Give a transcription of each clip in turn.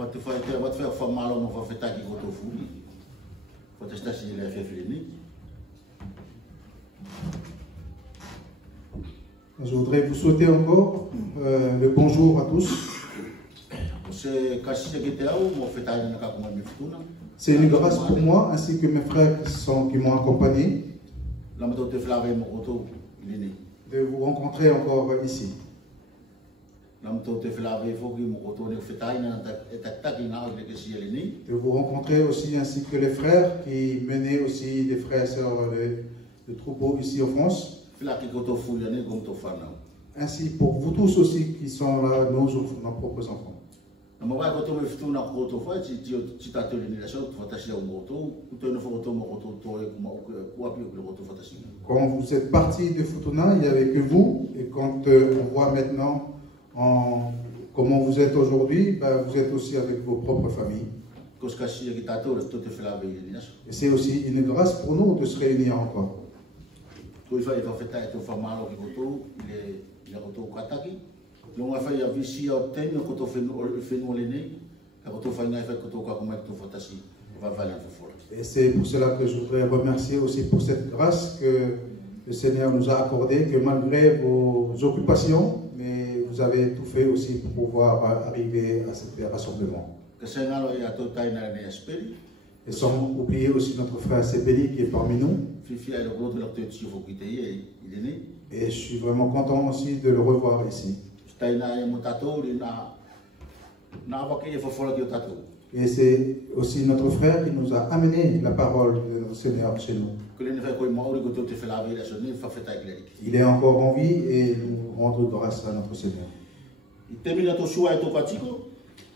wat faire formal on va faire qui goto fou. Faut tester si il a fait fini. Je voudrais vous souhaiter encore le bonjour à tous. C'est une grâce pour moi ainsi que mes frères qui m'ont accompagné de vous rencontrer encore ici. De vous rencontrer aussi ainsi que les frères qui menaient aussi les frères et sœurs de troupeau ici en France. Ainsi pour vous tous aussi qui sont là, nos propres enfants. Quand vous êtes partis de Futuna, il n'y avait que vous. Et quand on voit maintenant comment vous êtes aujourd'hui, ben, vous êtes aussi avec vos propres familles. Et c'est aussi une grâce pour nous de se réunir encore. Et c'est pour cela que je voudrais remercier aussi pour cette grâce que le Seigneur nous a accordée, que malgré vos occupations, mais vous avez tout fait aussi pour pouvoir arriver à ce rassemblement. Et sans oublier aussi notre frère Sebeli qui est parmi nous. Et je suis vraiment content aussi de le revoir ici. Et c'est aussi notre frère qui nous a amené la parole de notre Seigneur chez nous. Il est encore en vie et nous rendons grâce à notre Seigneur.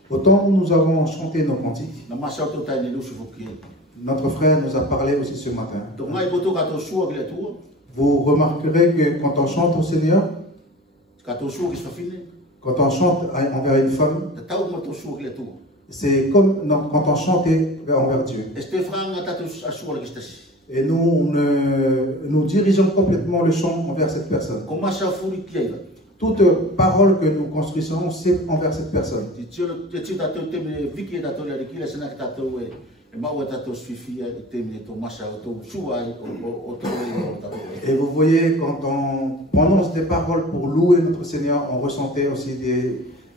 Autant nous avons chanté nos cantiques, notre frère nous a parlé aussi ce matin. Vous remarquerez que quand on chante au Seigneur, quand on chante envers une femme, c'est comme quand on chantait envers Dieu. Et nous dirigeons complètement le chant envers cette personne. Toute parole que nous construisons, c'est envers cette personne. Et vous voyez, quand on prononce des paroles pour louer notre Seigneur, on ressentait aussi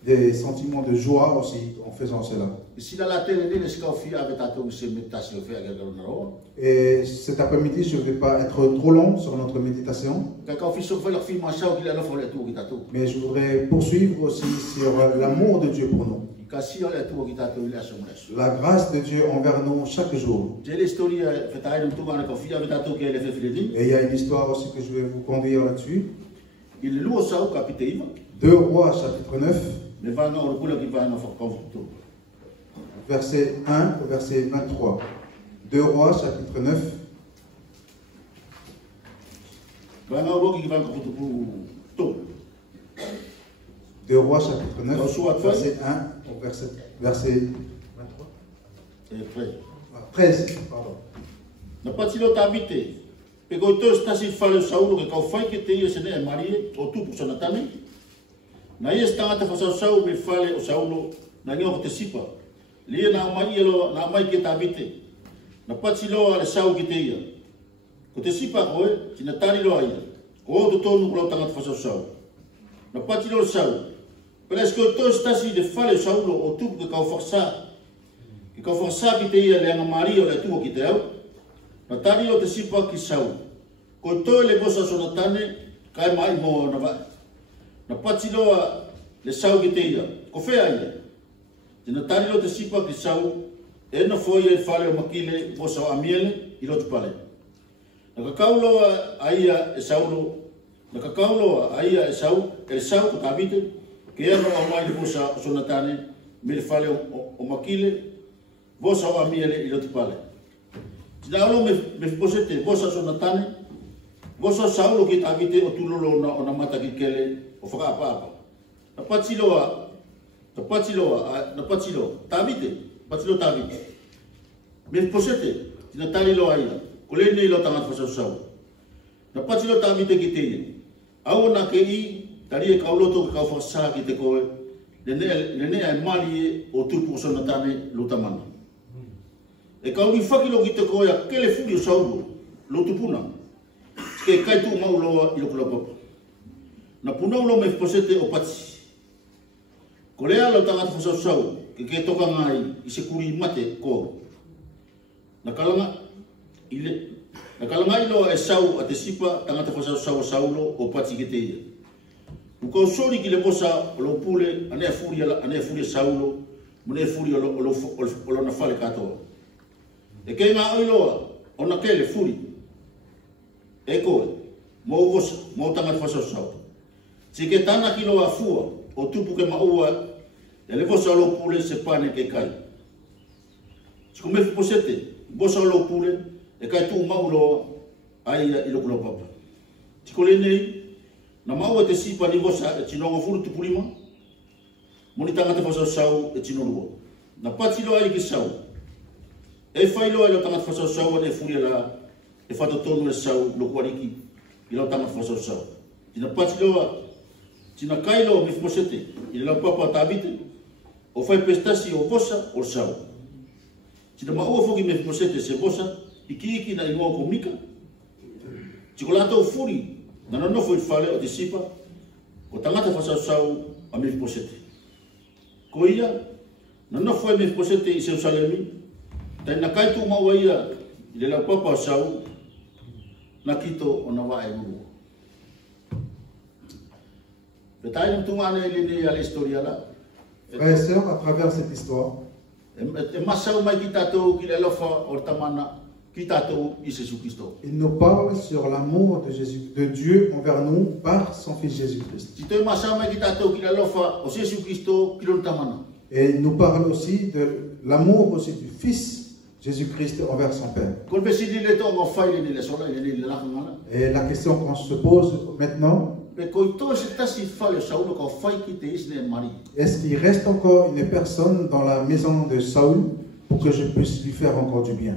des sentiments de joie aussi en faisant cela. Et cet après-midi, je ne vais pas être trop long sur notre méditation. Mais je voudrais poursuivre aussi sur l'amour de Dieu pour nous. La grâce de Dieu envers nous chaque jour. Et il y a une histoire aussi que je vais vous conduire là-dessus. 2 Rois chapitre 9. Verset 1 au verset 23. 2 Rois chapitre 9. Deux Rois chapitre 9, verset 1 au verset 23. 13, pardon. Na ia stanga te fasau me fale o saulo na ngi te sipa lia na mai elo na mai ke tabite na patilo ale sau ki te ia ko te sipa koe tina tari lo ia o to tonu ko tanga te fasau na patilo sau presko to stasi de fale saulo o tu ke ka forsa ki te ia le na mario le tu ki te au na tari o te sipa ki sau ko to le bosa sonatane kai mai mo na va na patiloa le sau ki te ia, ko whea ia. Tina tarilo te sipa ki sau, e na foia e whare o makile o sau amiele i rotu pale. Na kakauloa a ia e saulo, na kakauloa a ia e sau, e le sau ko tabite, ke eno o mai le bosa o sonatane, me le whare o makile, o sau amiele i rotu pale. Tina alo me posete bosa sonatane, o sau saulo ki tabite o tulolo o na mata ki kele, o whakaapapa. Na patiloa, tāmite, patilo tāmite. Me posete, tina tari loa ia, ko le nei lo tangata whasau. Na patilo tāmite ki te ia. Au na ke i, tari e kauloto ka kau whakasā ki te koe, le ne ai mali o tupu so natane lo tamana. E ka uni whaki lo ki te koea ke le furi o saulo lo tupuna. Ke kai tu mauloa i lo kula papa. Na punau lo me posete o pati. Ko lea lo tangata whasau ke toka ngai i se kuri mate ko. Na kalanga i lo e sau a te sipa tangata whasau saulo o pati ke te ia. Uko sori ki le posa o lo pule ane furi saulo mune furi o lo na fale katoa. E kei ngā oiloa o na kele furi. E koe, mo uvosa, mo tangata whasau. Si ke tana ki lo a fua o tupu ke maua e le vosa o lo pule se pane ke kai. Si ko mefi posete, vosa o lo pule e kai tu mauloa aia i loko lo papa. Si ko le nei, na maua te sipa ni vosa e tinongo furu tupu lima, moni tangata whasau e tinonua. Na pati lo ai ki sau. E whailo e lo tangata whasau e furi la e whatotonu e sau lo kuariki i lo tangata whasau. Tina pati loa, tina kailo me fmosete i le papa tabite o fai pestasi o vosa o sau. Tina maua foki me fmosete se vosa iki na ingoa komunika. Tikolato furi na nonofo i fale o te sipa o tangata whasau a me fmosete. Ko ia, nonofo e me fmosete i Jerusalemi tai na kaitu maua ia i le papa o sau na kito o na wae uru. Frères et sœurs, à travers cette histoire, il nous parle sur l'amour de Dieu envers nous par son Fils Jésus-Christ. Et il nous parle aussi de l'amour aussi du Fils Jésus-Christ envers son Père. Et la question qu'on se pose maintenant, est-ce qu'il reste encore une personne dans la maison de Saül pour que je puisse lui faire encore du bien?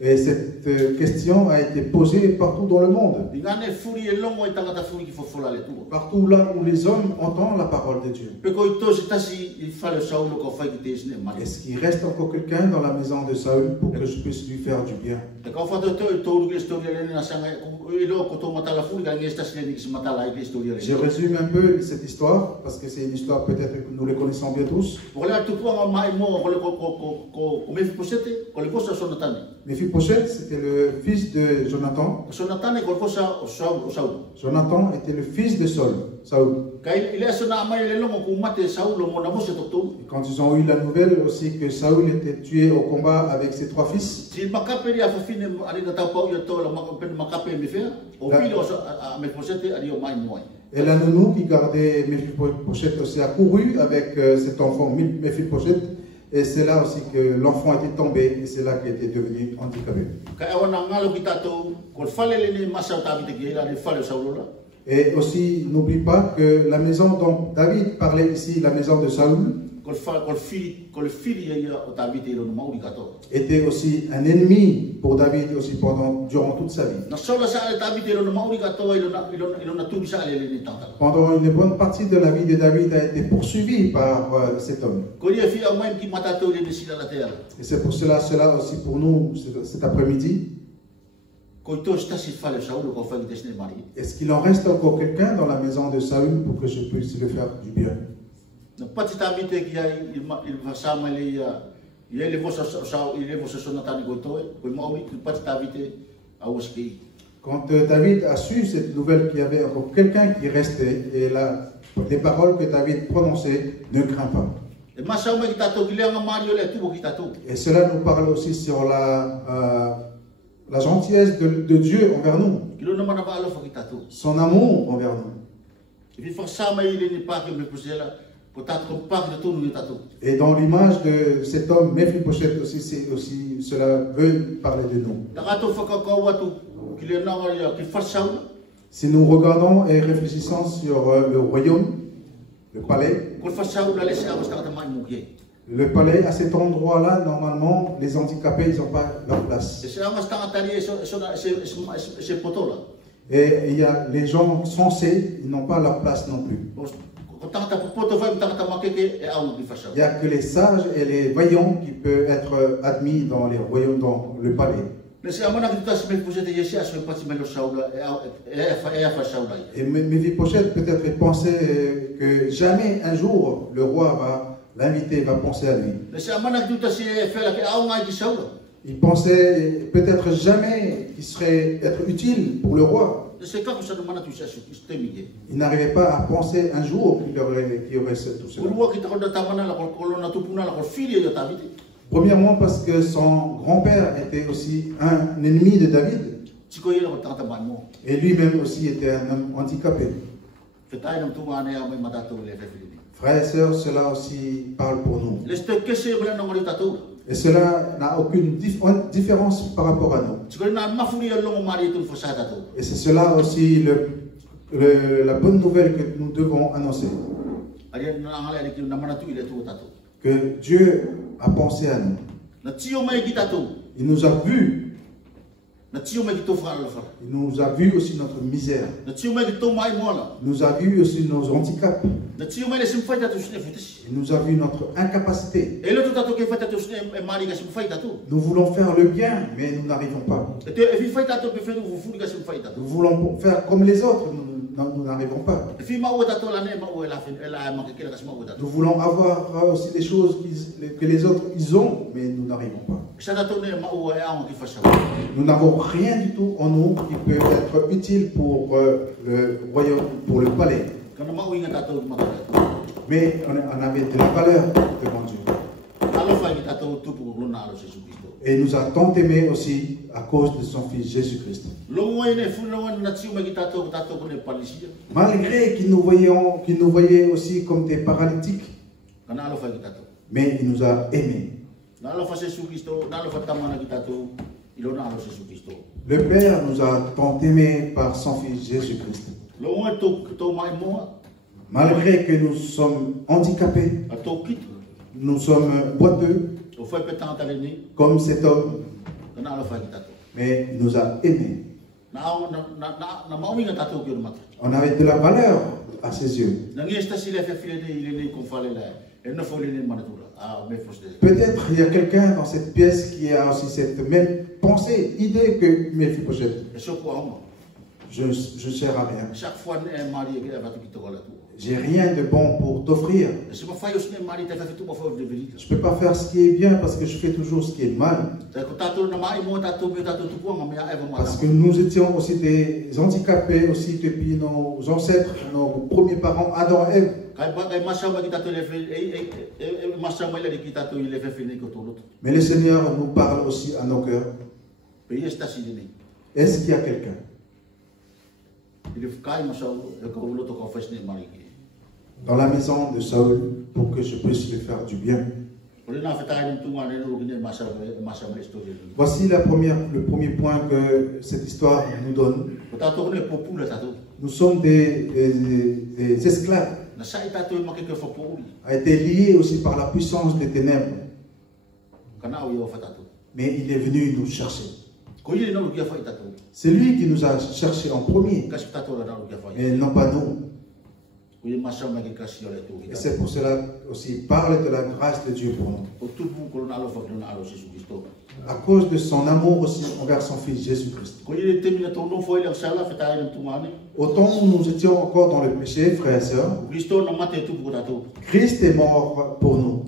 Et cette question a été posée partout dans le monde. Partout là où les hommes entendent la parole de Dieu. Est-ce qu'il reste encore quelqu'un dans la maison de Saül pour que je puisse lui faire du bien? Je résume un peu cette histoire parce que c'est une histoire peut-être que nous le connaissons bien tous. Mephibosheth, c'était le fils de Jonathan. Jonathan était le fils de Saül. Et quand ils ont eu la nouvelle aussi que Saül était tué au combat avec ses trois fils, et la nounou qui gardait Mephibosheth aussi a couru avec cet enfant Mephibosheth. Et c'est là aussi que l'enfant était tombé et c'est là qu'il était devenu handicapé. Et aussi, n'oublie pas que la maison dont David parlait ici, la maison de Saül, était aussi un ennemi pour David aussi durant toute sa vie. Pendant une bonne partie de la vie de David a été poursuivi par cet homme. Et c'est pour cela aussi pour nous cet après-midi. Est-ce qu'il en reste encore quelqu'un dans la maison de Saül pour que je puisse lui faire du bien? Quand David a su cette nouvelle qu'il y avait encore quelqu'un qui restait, et les paroles que David prononçait, ne crains pas. Et cela nous parle aussi sur la gentillesse de Dieu envers nous, son amour envers nous. Et dans l'image de cet homme, Mephibosheth aussi, cela veut parler de nous. Si nous regardons et réfléchissons sur le royaume, le palais, à cet endroit-là, normalement, les handicapés, ils n'ont pas leur place. Et il y a les gens sensés, ils n'ont pas leur place non plus. Il n'y a que les sages et les voyants qui peuvent être admis dans les royaumes, dans le palais. Et Méphibosheth peut-être pensait que jamais un jour le roi va l'inviter, va penser à lui. Il pensait peut-être jamais qu'il serait être utile pour le roi. Il n'arrivait pas à penser un jour qu'il y aurait tout cela. Premièrement parce que son grand-père était aussi un ennemi de David. Et lui-même aussi était un homme handicapé. Frères et sœurs, cela aussi parle pour nous. Et cela n'a aucune différence par rapport à nous. Et c'est cela aussi la bonne nouvelle que nous devons annoncer. Que Dieu a pensé à nous. Il nous a vus. Il nous a vu aussi notre misère. Il nous a vu aussi nos handicaps. Il nous a vu notre incapacité. Nous voulons faire le bien, mais nous n'arrivons pas. Nous voulons faire comme les autres, nous n'arrivons pas. Nous voulons avoir aussi des choses que les autres ils ont, mais nous n'arrivons pas. Nous n'avons rien du tout en nous qui peut être utile pour le royaume, pour le palais. Mais on avait de la valeur devant Dieu. Et il nous a tant aimés aussi à cause de son Fils Jésus-Christ. Malgré qu'il nous voyait aussi comme des paralytiques, mais il nous a aimés. Le Père nous a tant aimés par son Fils Jésus-Christ. Malgré que nous sommes handicapés, nous sommes boiteux, comme cet homme, mais il nous a aimés. On avait de la valeur à ses yeux. Peut-être il y a quelqu'un dans cette pièce qui a aussi cette même pensée, idée que Méphibosheth. Je ne sers à rien. J'ai rien de bon pour t'offrir. Je ne peux pas faire ce qui est bien parce que je fais toujours ce qui est mal. Parce que nous étions aussi des handicapés aussi depuis nos ancêtres, nos premiers parents, Adam et Ève. Mais le Seigneur nous parle aussi à nos cœurs. Est-ce qu'il y a quelqu'un dans la maison de Saül pour que je puisse lui faire du bien? Voici le premier point que cette histoire nous donne. Nous sommes des esclaves. A été liés aussi par la puissance des ténèbres. Mais il est venu nous chercher. C'est lui qui nous a cherchés en premier, et non pas nous. Et c'est pour cela aussi, parle de la grâce de Dieu pour nous. À cause de son amour aussi envers son Fils Jésus-Christ. Autant nous étions encore dans le péché, frères et sœurs, Christ est mort pour nous.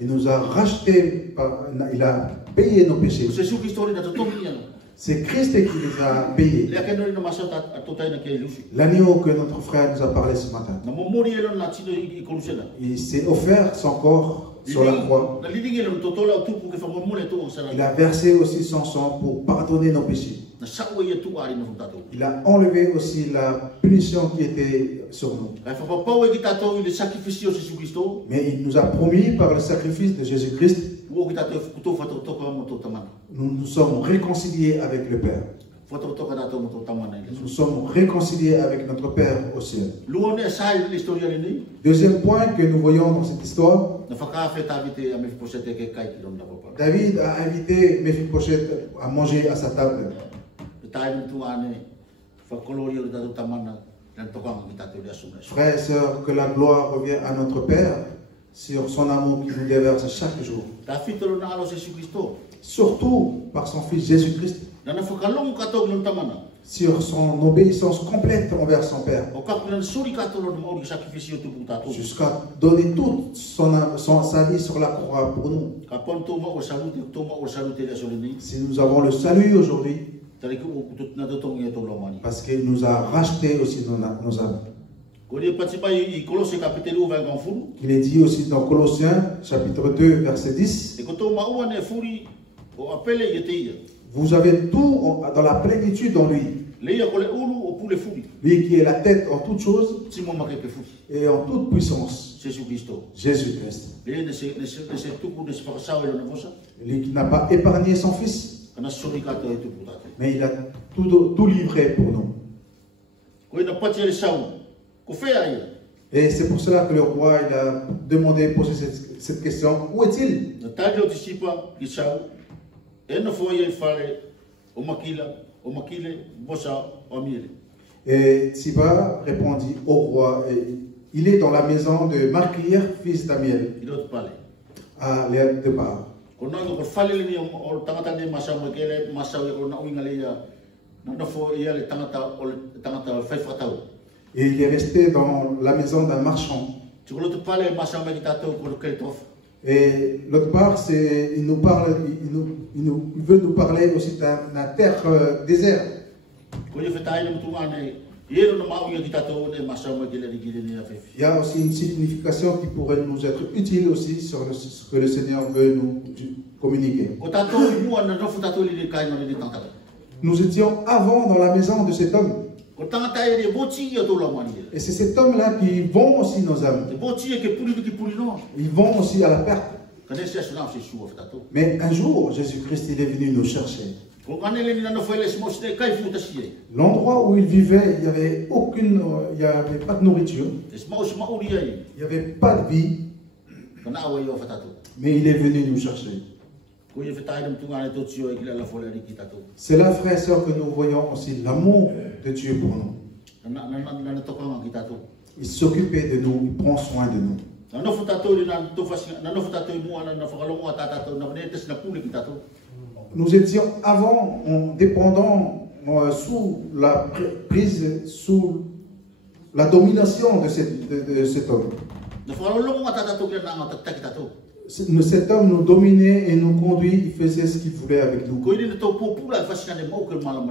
Il nous a rachetés, il a payé nos péchés. C'est Christ qui les a payés. L'agneau que notre frère nous a parlé ce matin. Il s'est offert son corps sur la croix. Il a versé aussi son sang pour pardonner nos péchés. Il a enlevé aussi la punition qui était sur nous. Mais il nous a promis par le sacrifice de Jésus-Christ, nous sommes réconciliés avec le Père. Nous sommes réconciliés avec notre Père au ciel. Deuxième point que nous voyons dans cette histoire, David a invité Méphibosheth à manger à sa table. Frères et sœurs, que la gloire revienne à notre Père sur son amour qui nous déverse chaque jour. Surtout par son Fils Jésus-Christ. Sur son obéissance complète envers son Père. Jusqu'à donner toute sa vie sur la croix pour nous. Si nous avons le salut aujourd'hui, parce qu'il nous a racheté aussi nos âmes. Il est dit aussi dans Colossiens chapitre 2 verset 10. Vous avez tout dans la plénitude en lui. Lui qui est la tête en toutes choses et en toute puissance. Jésus-Christ. Lui qui n'a pas épargné son Fils. Mais il a tout livré pour nous. Et c'est pour cela que le roi il a demandé, posé cette question. Où est-il? Et Tsiba répondit au roi, il est dans la maison de Malkir, fils d'Amiel, à l'air de Bar. Et il est resté dans la maison d'un marchand. Et l'autre part, il veut nous parler aussi d'un terre désert. Il y a aussi une signification qui pourrait nous être utile aussi sur ce que le Seigneur veut nous communiquer. Nous étions avant dans la maison de cet homme. Et c'est cet homme-là qui vend aussi nos âmes. Ils vont aussi à la perte. Mais un jour, Jésus-Christ il est venu nous chercher. L'endroit où il vivait, il n'y avait pas de nourriture. Il n'y avait pas de vie. Mais il est venu nous chercher. C'est là, frères et sœurs, que nous voyons aussi l'amour de Dieu pour nous. Il s'occupait de nous, il prend soin de nous. Nous étions avant dépendants sous la prise, sous la domination de cet homme. Cet homme nous dominait et nous conduit, il faisait ce qu'il voulait avec nous.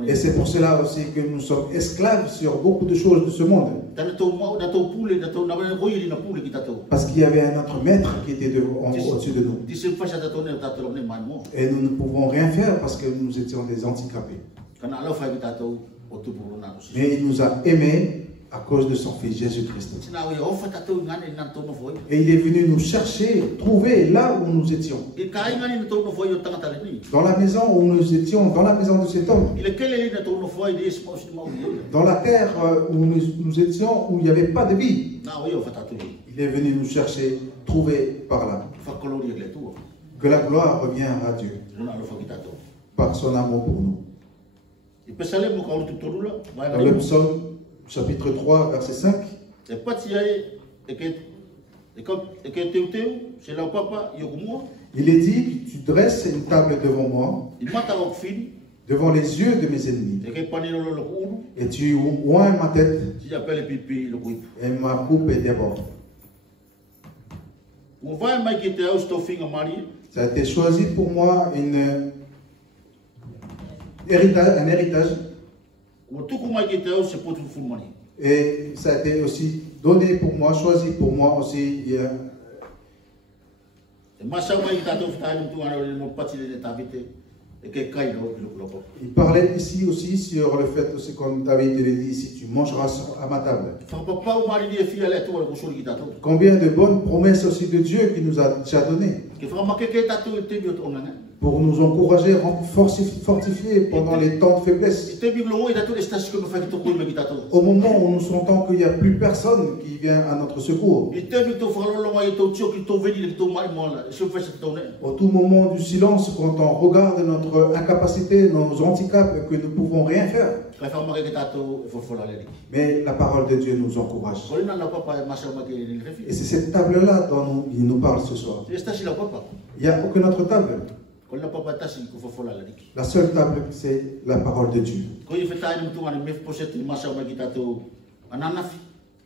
Et c'est pour cela aussi que nous sommes esclaves sur beaucoup de choses de ce monde. Parce qu'il y avait un autre maître qui était au-dessus de nous. Et nous ne pouvons rien faire parce que nous étions des handicapés. Mais il nous a aimés à cause de son Fils Jésus-Christ. Et il est venu nous chercher, trouver là où nous étions. Dans la maison où nous étions, dans la maison de cet homme. Dans la terre où nous étions, où il n'y avait pas de vie. Il est venu nous chercher, trouver par là. Que la gloire revienne à Dieu. Par son amour pour nous. Dans le psaume chapitre 3, verset 5. Il est dit, tu dresses une table devant moi, devant les yeux de mes ennemis. Et tu oins ma tête, et ma coupe est déborde. Ça a été choisi pour moi un héritage. Et ça a été aussi donné pour moi, choisi pour moi aussi. Il parlait ici aussi sur le fait aussi, comme David l'a dit ici, tu mangeras à ma table. Combien de bonnes promesses aussi de Dieu qui nous a déjà données. Pour nous encourager, fortifier pendant les temps de faiblesse. Au moment où nous sentons qu'il n'y a plus personne qui vient à notre secours. Au tout moment du silence, quand on regarde notre incapacité, nos handicaps, que nous ne pouvons rien faire. Kai fa maka ke tatou e fofola le. Mais la parole de Dieu nous encourage. Ko na la papa e masa maka le refi. Et c'est cette table-là dont il nous parle ce soir. Esta si la papa. Il n'y a aucune autre table. Ko la papa tasi ko fofola le. La seule table, c'est la parole de Dieu. Ko i fetai ni tuani me poseti masa maka tatou ananafi.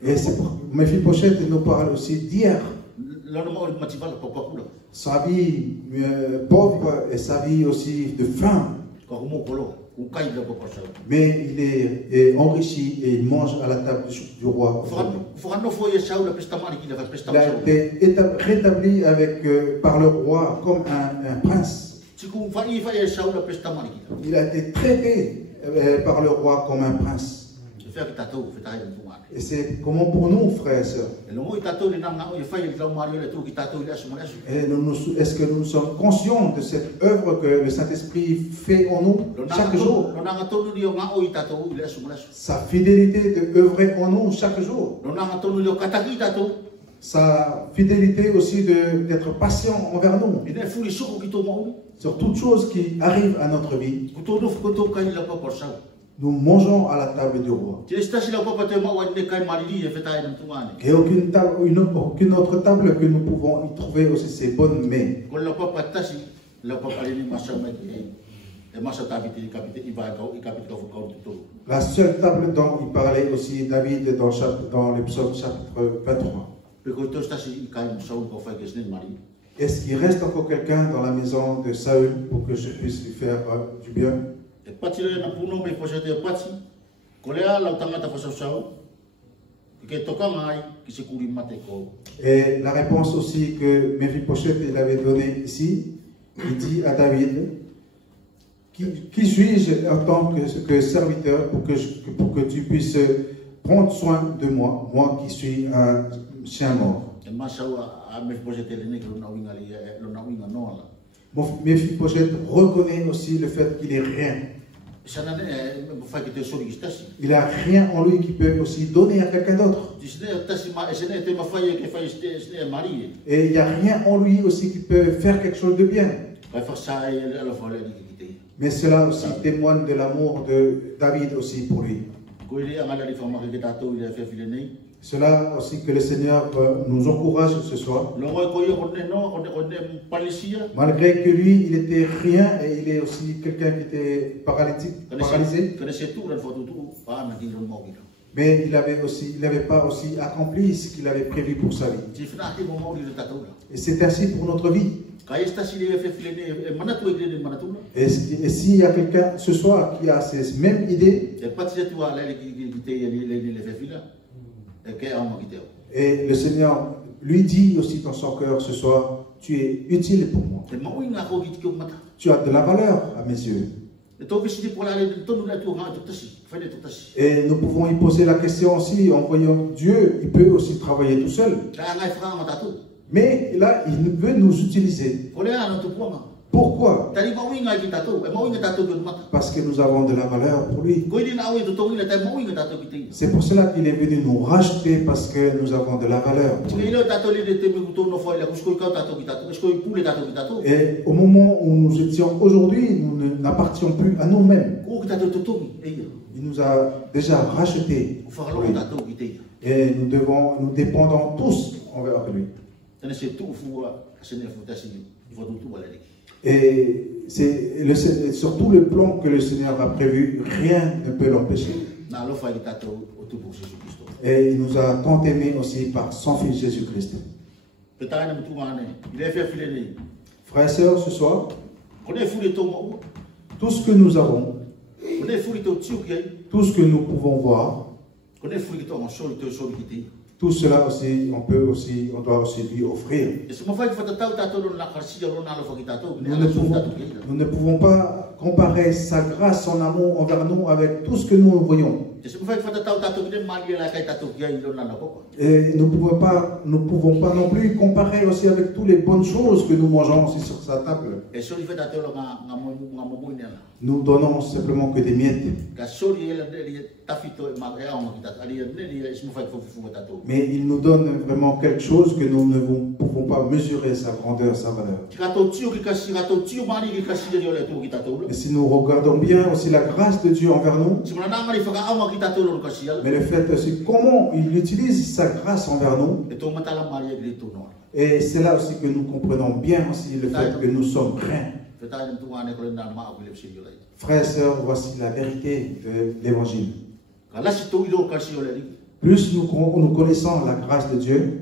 Et c'est pour Mephibosheth nous parle aussi d'hier. Sa vie pauvre et sa vie aussi de faim. Mais il est enrichi et il mange à la table du roi. Il a été rétabli par le roi comme un prince. Il a été traité par le roi comme un prince. Et c'est comment pour nous, frères et sœurs. Est-ce que nous sommes conscients de cette œuvre que le Saint-Esprit fait en nous chaque jour? Sa fidélité de œuvrer en nous chaque jour. Sa fidélité aussi d'être patient envers nous. Sur toutes choses qui arrivent à notre vie. Nous mangeons à la table du roi. Et aucune autre table que nous pouvons y trouver aussi ces bonnes mets. La seule table dont il parlait aussi David dans le psaume chapitre 23. Est-ce qu'il reste encore quelqu'un dans la maison de Saül pour que je puisse lui faire du bien? Et la réponse aussi que Mephibosheth avait donnée ici, il dit à David, qui suis-je en tant que serviteur pour que tu puisses prendre soin de moi, moi qui suis un chien mort. Mephibosheth reconnaît aussi le fait qu'il n'est rien. Il n'a rien en lui qui peut aussi donner à quelqu'un d'autre. Et il n'y a rien en lui aussi qui peut faire quelque chose de bien. Mais cela aussi témoigne de l'amour de David aussi pour lui. Cela aussi que le Seigneur nous encourage ce soir. Malgré que lui, il était rien et il est aussi quelqu'un qui était paralysé. Mais il n'avait pas aussi accompli ce qu'il avait prévu pour sa vie. Et c'est ainsi pour notre vie. Et s'il y a quelqu'un ce soir qui a ces mêmes idées, et le Seigneur lui dit aussi dans son cœur ce soir, tu es utile pour moi. Tu as de la valeur à mes yeux. Et nous pouvons y poser la question aussi en voyant Dieu, il peut aussi travailler tout seul. Mais là, il veut nous utiliser. Pourquoi? Parce que nous avons de la valeur pour lui. C'est pour cela qu'il est venu nous racheter, parce que nous avons de la valeur. Et au moment où nous étions aujourd'hui, nous n'appartenons plus à nous-mêmes. Il nous a déjà rachetés. Et nous dépendons tous envers lui. Et c'est surtout le plan que le Seigneur a prévu, rien ne peut l'empêcher. Et il nous a tant aimés aussi par son Fils Jésus-Christ. Frères et sœurs, ce soir, tout ce que nous avons, tout ce que nous pouvons voir, tout cela aussi, on doit aussi lui offrir. Nous ne pouvons pas comparer sa grâce, son amour envers nous avec tout ce que nous voyons. Et nous ne pouvons pas non plus comparer aussi avec toutes les bonnes choses que nous mangeons aussi sur sa table. Nous donnons simplement que des miettes. Mais il nous donne vraiment quelque chose que nous ne pouvons pas mesurer sa grandeur, sa valeur. Et si nous regardons bien aussi la grâce de Dieu envers nous, mais le fait aussi comment il utilise sa grâce envers nous, et c'est là aussi que nous comprenons bien aussi le fait que nous sommes reins. Frères et sœurs, voici la vérité de l'évangile. Plus nous connaissons la grâce de Dieu,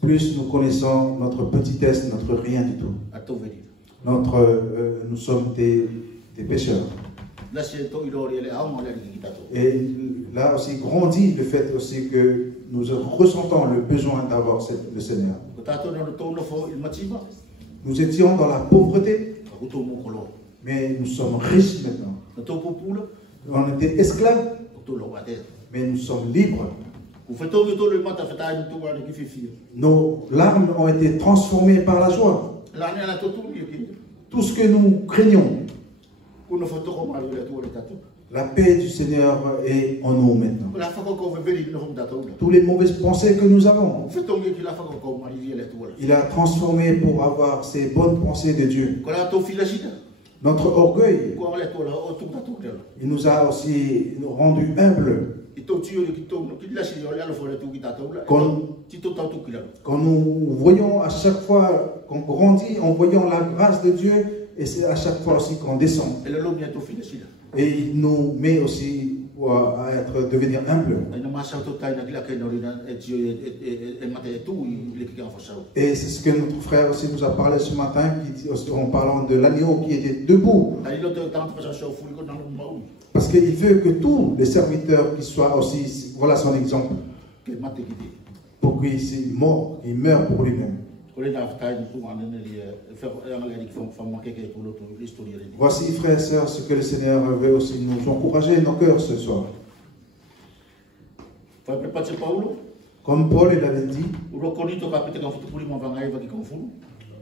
plus nous connaissons notre petitesse, notre rien du tout. Nous sommes des pécheurs. Et là aussi grandit le fait aussi que nous ressentons le besoin d'avoir le Seigneur. Nous étions dans la pauvreté, mais nous sommes riches maintenant. On était esclaves, mais nous sommes libres. Nos larmes ont été transformées par la joie. Tout ce que nous craignons, la paix du Seigneur est en nous maintenant. Toutes les mauvaises pensées que nous avons, il a transformé pour avoir ces bonnes pensées de Dieu. Notre orgueil, il nous a aussi rendus humbles. Quand nous voyons à chaque fois qu'on grandit en voyant la grâce de Dieu, et c'est à chaque fois aussi qu'on descend. Et il nous met aussi à devenir humble. Et c'est ce que notre frère aussi nous a parlé ce matin, en parlant de l'agneau qui était debout. Parce qu'il veut que tous les serviteurs qui soient aussi, voilà son exemple, pour qu'il meure pour lui-même. Voici, frères et sœurs, ce que le Seigneur veut aussi nous encourager nos cœurs ce soir. Comme Paul il avait dit,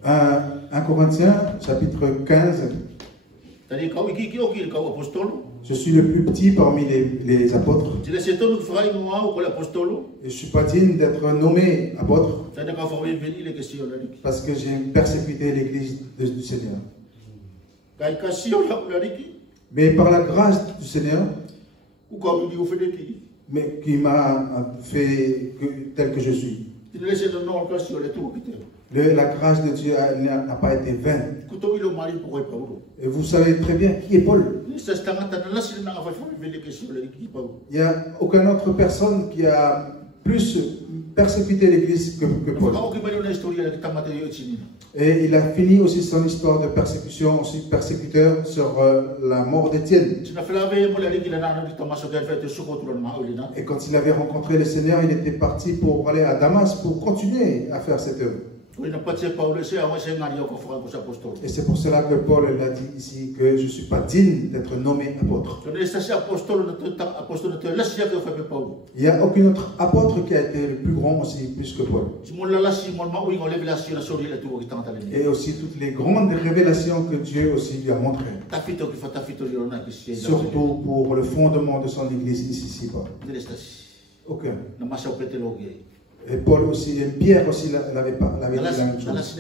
1 Corinthiens, chapitre 15, je suis le plus petit parmi les apôtres. Et je ne suis pas digne d'être nommé apôtre parce que j'ai persécuté l'église du Seigneur. Mais par la grâce du Seigneur, mais qui m'a fait tel que je suis. La grâce de Dieu n'a pas été vaine. Et vous savez très bien qui est Paul. Il n'y a aucune autre personne qui a plus persécuté l'église que Paul. Et il a fini aussi son histoire de persécution, aussi persécuteur sur la mort d'Étienne. Et quand il avait rencontré le Seigneur, il était parti pour aller à Damas pour continuer à faire cette œuvre. Et c'est pour cela que Paul a dit ici que je ne suis pas digne d'être nommé apôtre. Il n'y a aucun autre apôtre qui a été le plus grand aussi, plus que Paul. Et aussi toutes les grandes révélations que Dieu aussi lui a montrées. Surtout pour le fondement de son église ici-bas. Aucun. Et Paul aussi, et Pierre aussi l'avait dit la même chose.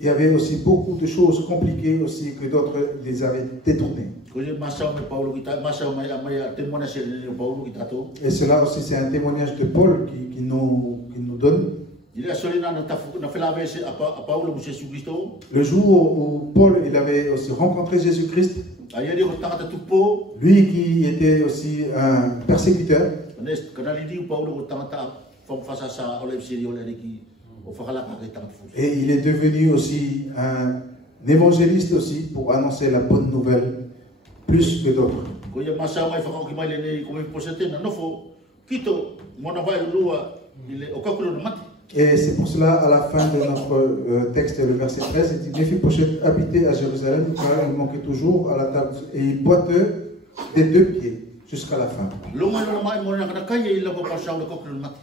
Il y avait aussi beaucoup de choses compliquées aussi que d'autres les avaient détournées. Et cela aussi c'est un témoignage de Paul qui nous donne. Le jour où Paul il avait aussi rencontré Jésus-Christ, lui qui était aussi un persécuteur, et il est devenu aussi un évangéliste aussi pour annoncer la bonne nouvelle plus que d'autres. Et c'est pour cela, à la fin de notre texte, le verset 13, il dit Méphibosheth habitait à Jérusalem, car il manquait toujours à la table, et il boiteux des deux pieds jusqu'à la fin.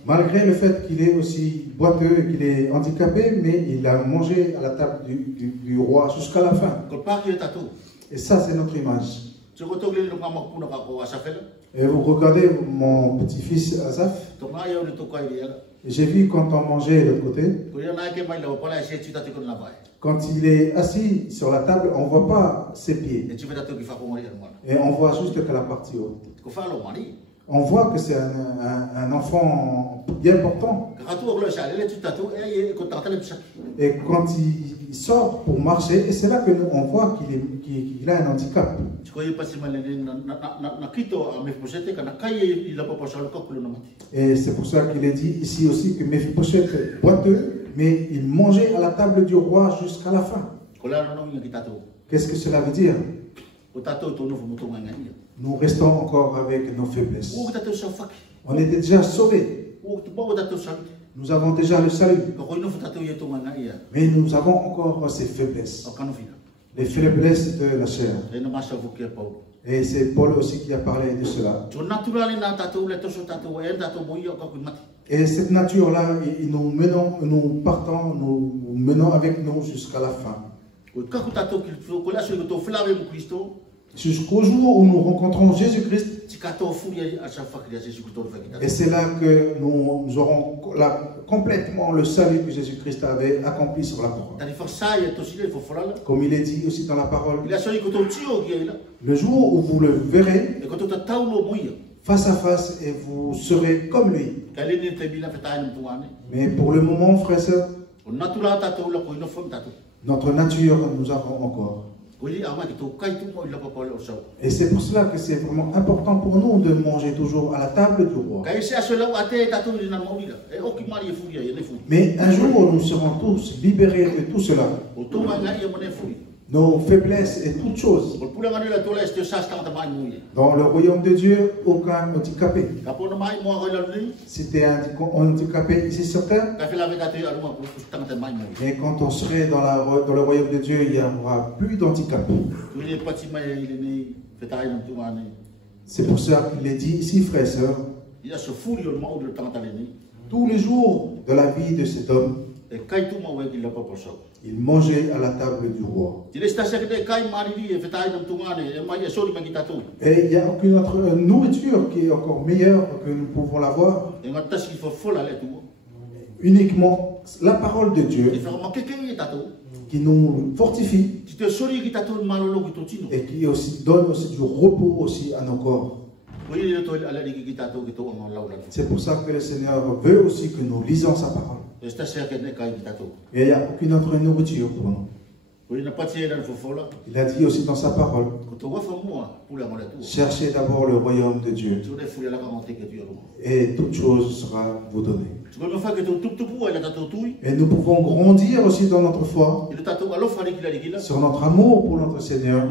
Malgré le fait qu'il est aussi boiteux et qu'il est handicapé, mais il a mangé à la table du roi jusqu'à la fin. Et ça, c'est notre image. Et vous regardez mon petit-fils Azaf. J'ai vu quand on mangeait de l'autre côté. Quand il est assis sur la table, on ne voit pas ses pieds. Et on voit juste que la partie haute. On voit que c'est un enfant bien portant. Et quand il sort pour marcher, et c'est là que on voit qu'il a un handicap. Et c'est pour ça qu'il est dit ici aussi que Méphibosheth est boiteux, mais il mangeait à la table du roi jusqu'à la fin. Qu'est-ce que cela veut dire? Nous restons encore avec nos faiblesses. On était déjà sauvés. Nous avons déjà le salut. Mais nous avons encore ces faiblesses. Les faiblesses de la chair. Et c'est Paul aussi qui a parlé de cela. Et cette nature-là, nous menons avec nous jusqu'à la fin. Jusqu'au jour où nous rencontrons Jésus-Christ. Et c'est là que nous aurons complètement le salut que Jésus-Christ avait accompli sur la croix. Comme il est dit aussi dans la parole. Le jour où vous le verrez face à face et vous serez comme lui. Mais pour le moment, frères et sœurs, notre nature, nous avons encore. Et c'est pour cela que c'est vraiment important pour nous de manger toujours à la table du roi. Mais un jour, nous serons tous libérés de tout cela. Nos faiblesses et toutes choses. Dans le royaume de Dieu, aucun handicapé. Si tu es handicapé ici sur terre, mais quand on serait dans le royaume de Dieu, il n'y aura plus d'handicapé. C'est pour ça qu'il est dit ici, frères et sœurs, tous les jours de la vie de cet homme, il mangeait à la table du roi. Et il n'y a aucune autre nourriture qui est encore meilleure que nous pouvons l'avoir. Uniquement la parole de Dieu qui nous fortifie et qui aussi donne aussi du repos aussi à nos corps. C'est pour ça que le Seigneur veut aussi que nous lisons sa parole. Et il n'y a aucune autre nourriture pour nous. Il a dit aussi dans sa parole, cherchez d'abord le royaume de Dieu et toute chose sera vous donnée. Et nous pouvons grandir aussi dans notre foi, sur notre amour pour notre Seigneur,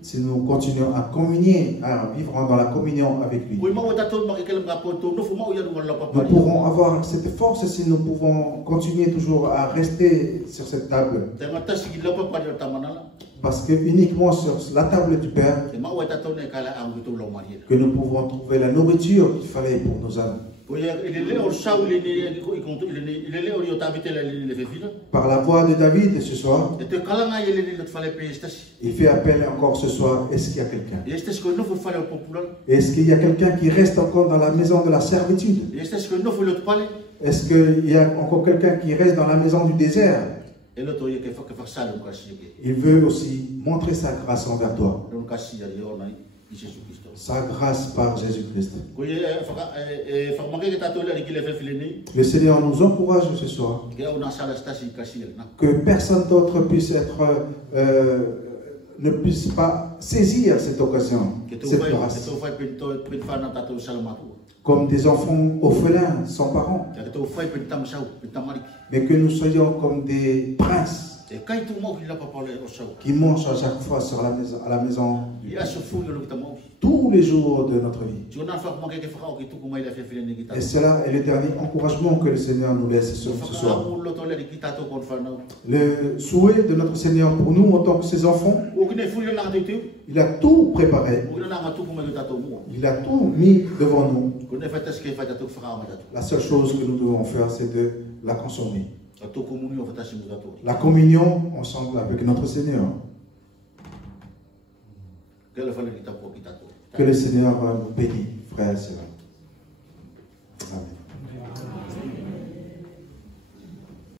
si nous continuons à communier, à vivre dans la communion avec lui. Nous pourrons avoir cette force si nous pouvons continuer toujours à rester sur cette table. Parce que uniquement sur la table du Père que nous pouvons trouver la nourriture qu'il fallait pour nos âmes. Par la voix de David ce soir, il fait appel encore ce soir. Est-ce qu'il y a quelqu'un? Est-ce qu'il y a quelqu'un qui reste encore dans la maison de la servitude? Est-ce qu'il y a encore quelqu'un qui reste dans la maison du désert? Il veut aussi montrer sa grâce envers toi. Sa grâce par Jésus-Christ. Le Seigneur nous encourage ce soir que personne d'autre puisse ne puisse pas saisir cette occasion, cette grâce. Comme des enfants orphelins sans parents, mais que nous soyons comme des princes qui mangent à chaque fois à la maison tous les jours de notre vie. Et cela est le dernier encouragement que le Seigneur nous laisse ce soir. Le souhait de notre Seigneur pour nous en tant que ses enfants, il a tout préparé. Il a tout mis devant nous. La seule chose que nous devons faire, c'est de la consommer. La communion ensemble avec notre Seigneur. Que le Seigneur nous bénisse, frères et sœurs. Amen.